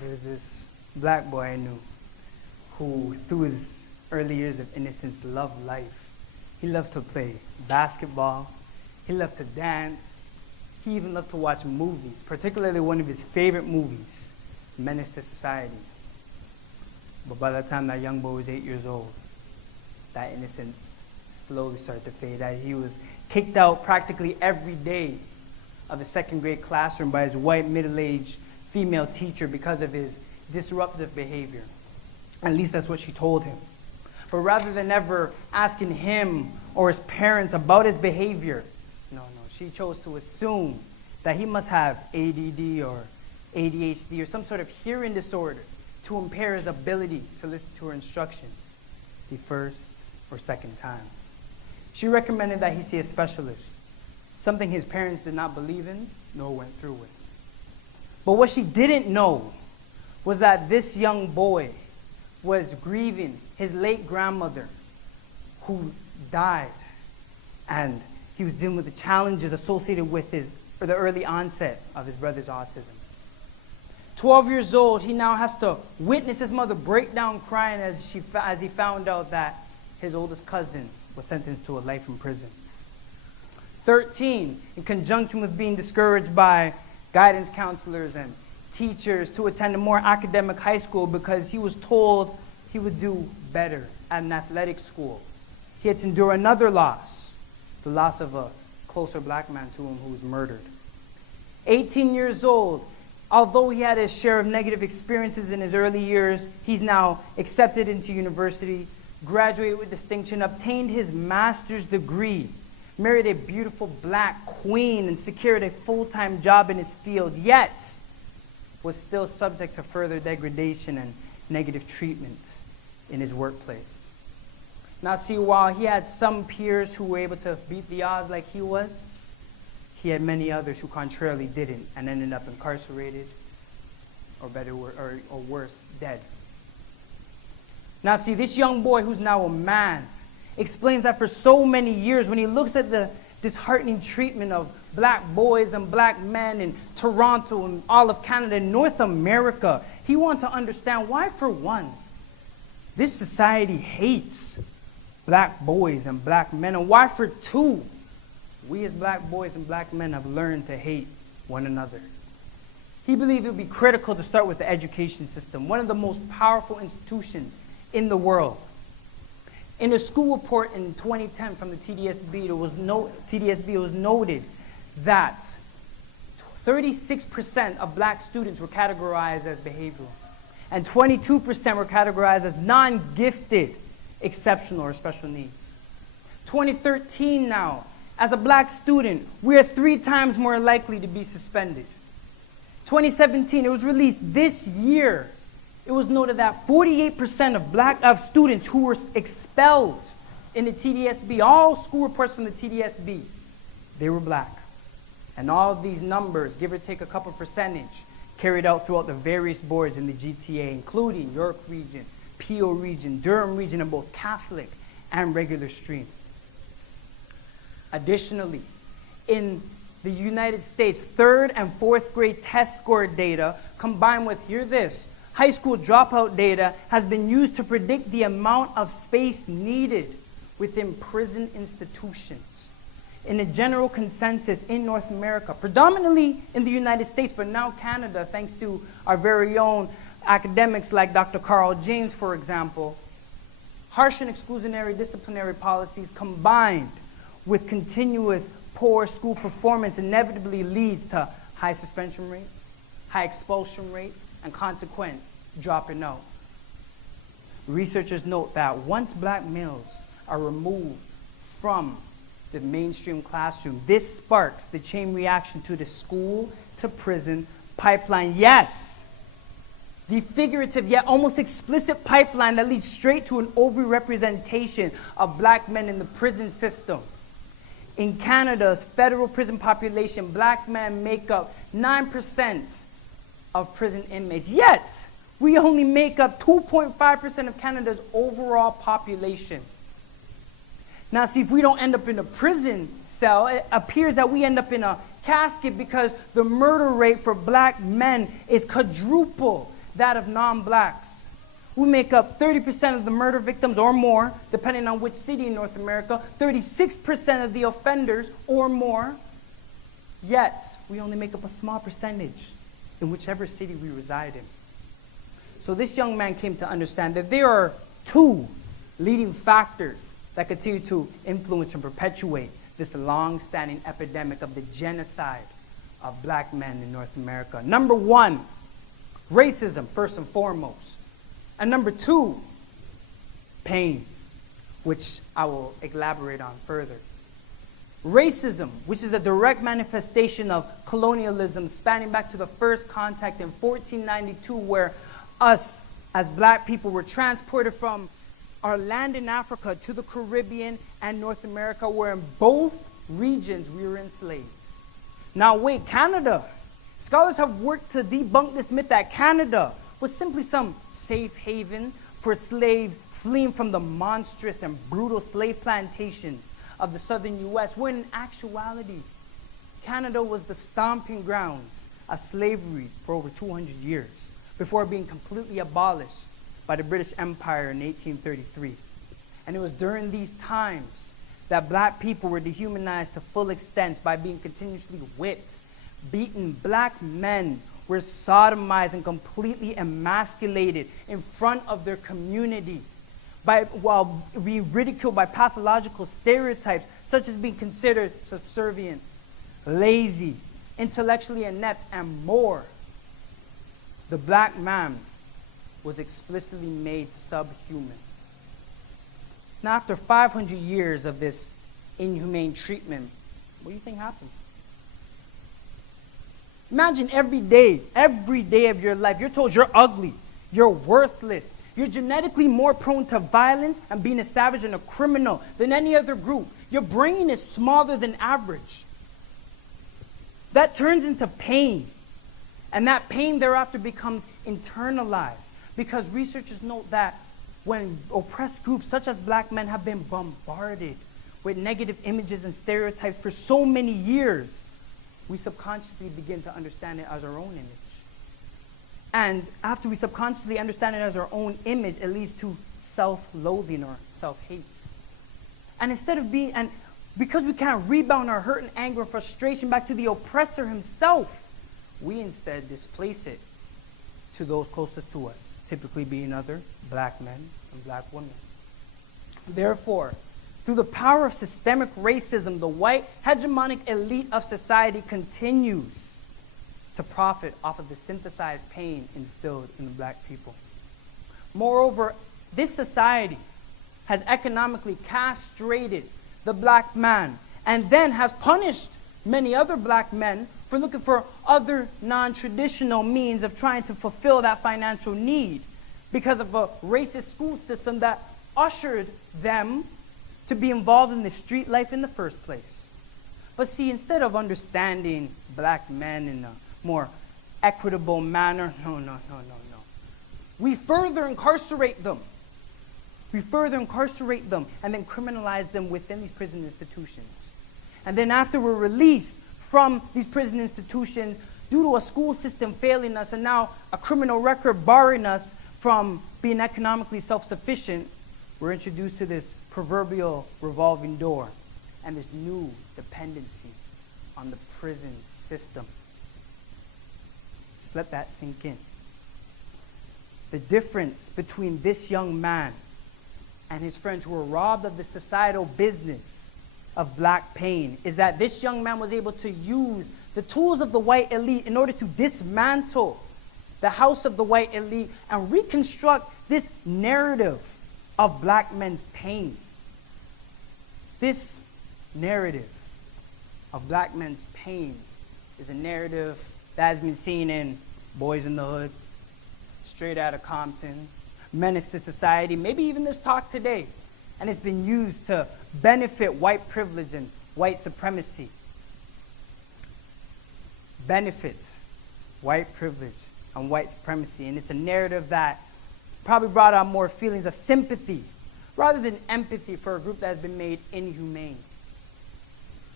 There was this black boy I knew who, through his early years of innocence, loved life. He loved to play basketball. He loved to dance. He even loved to watch movies, particularly one of his favorite movies, Menace to Society. But by the time that young boy was 8 years old, that innocence slowly started to fade out. He was kicked out practically every day of his second grade classroom by his white, middle-aged female teacher because of his disruptive behavior. At least that's what she told him. But rather than ever asking him or his parents about his behavior, she chose to assume that he must have ADD or ADHD or some sort of hearing disorder to impair his ability to listen to her instructions the first or second time. She recommended that he see a specialist, something his parents did not believe in nor went through with. But what she didn't know was that this young boy was grieving his late grandmother who died, and he was dealing with the challenges associated with the early onset of his brother's autism. 12 years old, he now has to witness his mother break down crying as he found out that his oldest cousin was sentenced to a life in prison. 13, in conjunction with being discouraged by guidance counselors and teachers to attend a more academic high school because he was told he would do better at an athletic school. He had to endure another loss, the loss of a closer black man to him who was murdered. 18 years old, although he had his share of negative experiences in his early years, he's now accepted into university, graduated with distinction, obtained his master's degree, married a beautiful black queen, and secured a full-time job in his field, yet was still subject to further degradation and negative treatment in his workplace. Now see, while he had some peers who were able to beat the odds like he was, he had many others who contrarily didn't and ended up incarcerated or worse, dead. Now see, this young boy who's now a man explains that for so many years, when he looks at the disheartening treatment of black boys and black men in Toronto and all of Canada and North America, he wanted to understand why, for one, this society hates black boys and black men, and why, for two, we as black boys and black men have learned to hate one another. He believed it would be critical to start with the education system, one of the most powerful institutions in the world. In a school report in 2010 from the TDSB, it was noted that 36% of black students were categorized as behavioral, and 22% were categorized as non-gifted, exceptional, or special needs. 2013 now, as a black student, we are 3 times more likely to be suspended. 2017, it was released this year. It was noted that 48% of students who were expelled in the TDSB, all school reports from the TDSB, they were black. And all of these numbers, give or take a couple percentage, carried out throughout the various boards in the GTA, including York Region, PO Region, Durham Region, and both Catholic and regular stream. Additionally, in the United States, 3rd and 4th grade test score data combined with, hear this, high school dropout data has been used to predict the amount of space needed within prison institutions. In a general consensus in North America, predominantly in the United States, but now Canada, thanks to our very own academics like Dr. Carl James, for example, harsh and exclusionary disciplinary policies combined with continuous poor school performance inevitably leads to high suspension rates, high expulsion rates, and consequent dropping out. Researchers note that once black males are removed from the mainstream classroom, this sparks the chain reaction to the school to prison pipeline. Yes, the figurative yet almost explicit pipeline that leads straight to an overrepresentation of black men in the prison system. In Canada's federal prison population, black men make up 9% of prison inmates, yet we only make up 2.5% of Canada's overall population. Now see, if we don't end up in a prison cell, it appears that we end up in a casket because the murder rate for black men is quadruple that of non-blacks. We make up 30% of the murder victims or more, depending on which city in North America, 36% of the offenders or more. Yet, we only make up a small percentage in whichever city we reside in. So this young man came to understand that there are two leading factors that continue to influence and perpetuate this long-standing epidemic of the genocide of black men in North America. Number one, racism, first and foremost. And number two, pain, which I will elaborate on further. Racism, which is a direct manifestation of colonialism spanning back to the first contact in 1492, where us as black people were transported from our land in Africa to the Caribbean and North America, where in both regions we were enslaved. Now wait, Canada. Scholars have worked to debunk this myth that Canada was simply some safe haven for slaves fleeing from the monstrous and brutal slave plantations of the southern U.S., when in actuality, Canada was the stomping grounds of slavery for over 200 years, before being completely abolished by the British Empire in 1833. And it was during these times that black people were dehumanized to full extent by being continuously whipped, beaten. Black men were sodomized and completely emasculated in front of their community, while being ridiculed by pathological stereotypes such as being considered subservient, lazy, intellectually inept, and more. The black man was explicitly made subhuman. Now, after 500 years of this inhumane treatment, what do you think happens? Imagine every day of your life, you're told you're ugly, you're worthless, you're genetically more prone to violence and being a savage and a criminal than any other group. Your brain is smaller than average. That turns into pain. And that pain thereafter becomes internalized, because researchers note that when oppressed groups such as black men have been bombarded with negative images and stereotypes for so many years, we subconsciously begin to understand it as our own image. And after we subconsciously understand it as our own image, it leads to self-loathing or self-hate. And because we can't rebound our hurt and anger and frustration back to the oppressor himself, we instead displace it to those closest to us, typically being other black men and black women. Therefore, through the power of systemic racism, the white hegemonic elite of society continues to profit off of the synthesized pain instilled in the black people. Moreover, this society has economically castrated the black man and then has punished many other black men for looking for other non-traditional means of trying to fulfill that financial need because of a racist school system that ushered them to be involved in the street life in the first place. But see, instead of understanding black men in a more equitable manner, no. We further incarcerate them. We further incarcerate them and then criminalize them within these prison institutions. And then after we're released from these prison institutions due to a school system failing us and now a criminal record barring us from being economically self-sufficient, we're introduced to this proverbial revolving door and this new dependency on the prison system. Just let that sink in. The difference between this young man and his friends who were robbed of the societal business of black pain is that this young man was able to use the tools of the white elite in order to dismantle the house of the white elite and reconstruct this narrative of black men's pain. This narrative of black men's pain is a narrative that has been seen in Boys in the Hood, Straight Outta Compton, Menace to Society, maybe even this talk today. And it's been used to benefit white privilege and white supremacy. Benefit white privilege and white supremacy. And it's a narrative that probably brought on more feelings of sympathy rather than empathy for a group that has been made inhumane.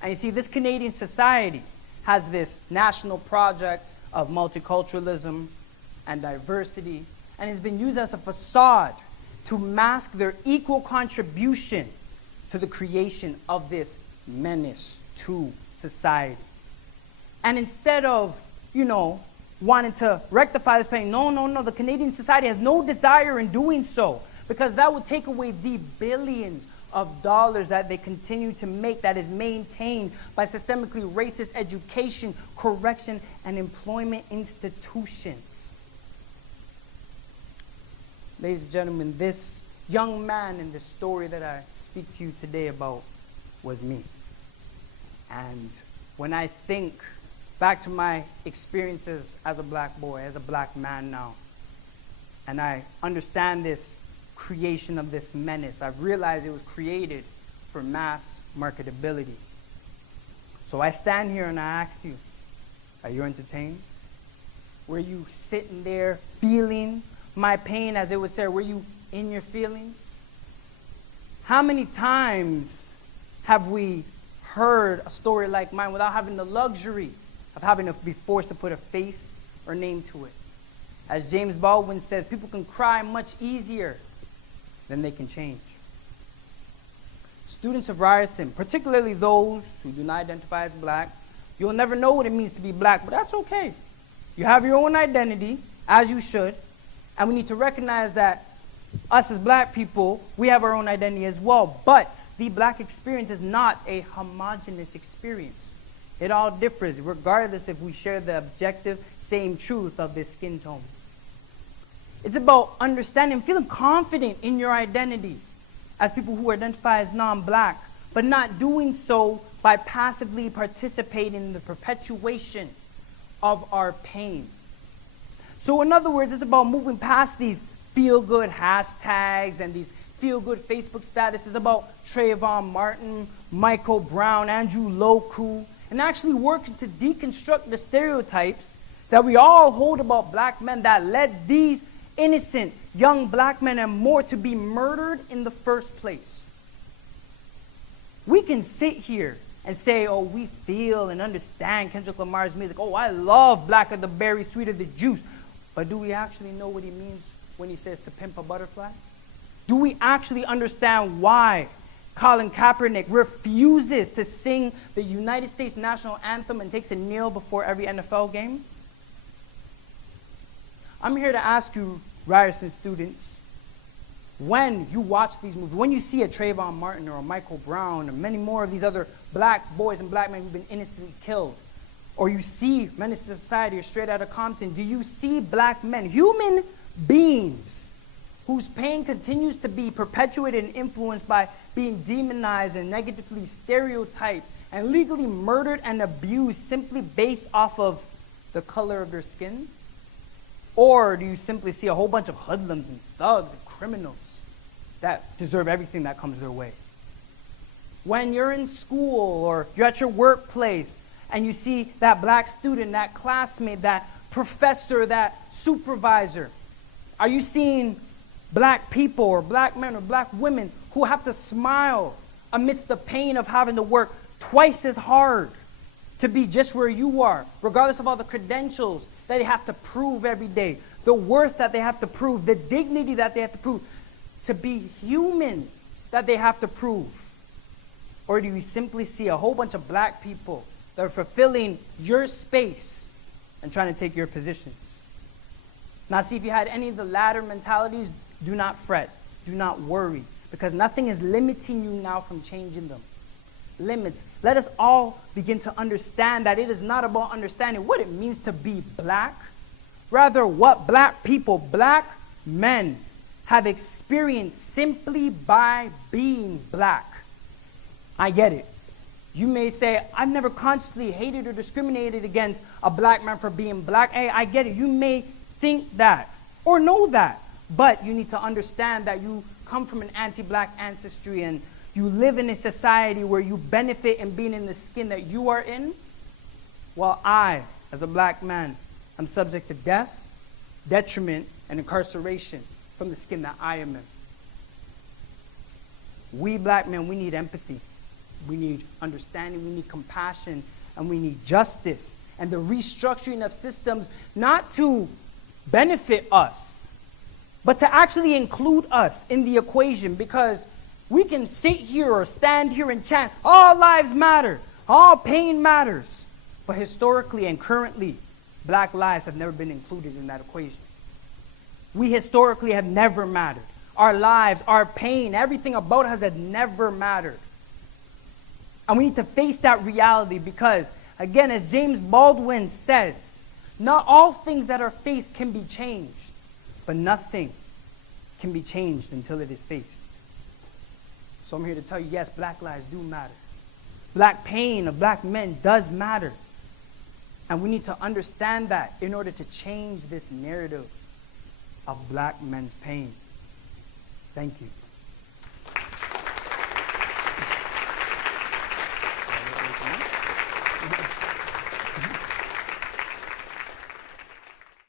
And you see, this Canadian society has this national project of multiculturalism, and diversity, and has been used as a facade to mask their equal contribution to the creation of this menace to society. And instead of, wanting to rectify this pain, no, the Canadian society has no desire in doing so, because that would take away the billions of dollars that they continue to make, that is maintained by systemically racist education, correction, and employment institutions. Ladies and gentlemen, this young man in the story that I speak to you today about was me. And when I think back to my experiences as a black boy, as a black man now, and I understand this creation of this menace, I've realized it was created for mass marketability. So I stand here and I ask you, are you entertained? Were you sitting there feeling my pain, as it would say? Were you in your feelings? How many times have we heard a story like mine without having the luxury of having to be forced to put a face or name to it? As James Baldwin says, people can cry much easier than they can change. Students of Ryerson, particularly those who do not identify as black, you'll never know what it means to be black, but that's okay. You have your own identity, as you should, and we need to recognize that us as black people, we have our own identity as well, but the black experience is not a homogeneous experience. It all differs, regardless if we share the objective, same truth of this skin tone. It's about understanding, feeling confident in your identity as people who identify as non-black, but not doing so by passively participating in the perpetuation of our pain. So in other words, it's about moving past these feel-good hashtags and these feel-good Facebook statuses about Trayvon Martin, Michael Brown, Andrew Loku, and actually working to deconstruct the stereotypes that we all hold about black men that led these innocent young black men and more to be murdered in the first place. We can sit here and say, oh, we feel and understand Kendrick Lamar's music. Oh, I love Blacker the Berry, Sweeter the Juice. But do we actually know what he means when he says to pimp a butterfly? Do we actually understand why Colin Kaepernick refuses to sing the United States national anthem and takes a kneel before every NFL game? I'm here to ask you, Ryerson students, when you watch these movies, when you see a Trayvon Martin or a Michael Brown or many more of these other black boys and black men who've been innocently killed, or you see Menace to Society or Straight Outta Compton, do you see black men, human beings, whose pain continues to be perpetuated and influenced by being demonized and negatively stereotyped and legally murdered and abused simply based off of the color of their skin? Or do you simply see a whole bunch of hoodlums and thugs and criminals that deserve everything that comes their way? When you're in school or you're at your workplace and you see that black student, that classmate, that professor, that supervisor, are you seeing black people or black men or black women who have to smile amidst the pain of having to work twice as hard to be just where you are, regardless of all the credentials that they have to prove every day, the worth that they have to prove, the dignity that they have to prove, to be human that they have to prove? Or do you simply see a whole bunch of black people that are fulfilling your space and trying to take your positions? Now, see, if you had any of the latter mentalities, do not fret, do not worry, because nothing is limiting you now from changing them. Limits. Let us all begin to understand that it is not about understanding what it means to be black, rather what black people, black men, have experienced simply by being black. I get it. You may say, I've never consciously hated or discriminated against a black man for being black. Hey, I get it. You may think that or know that, but you need to understand that you come from an anti-black ancestry and you live in a society where you benefit in being in the skin that you are in, while I, as a black man, am subject to death, detriment, and incarceration from the skin that I am in. We black men, we need empathy. We need understanding, we need compassion, and we need justice. And the restructuring of systems, not to benefit us, but to actually include us in the equation, because we can sit here or stand here and chant, all lives matter, all pain matters. But historically and currently, black lives have never been included in that equation. We historically have never mattered. Our lives, our pain, everything about us has never mattered. And we need to face that reality because, again, as James Baldwin says, not all things that are faced can be changed, but nothing can be changed until it is faced. So I'm here to tell you, yes, black lives do matter. Black pain of black men does matter. And we need to understand that in order to change this narrative of black men's pain. Thank you.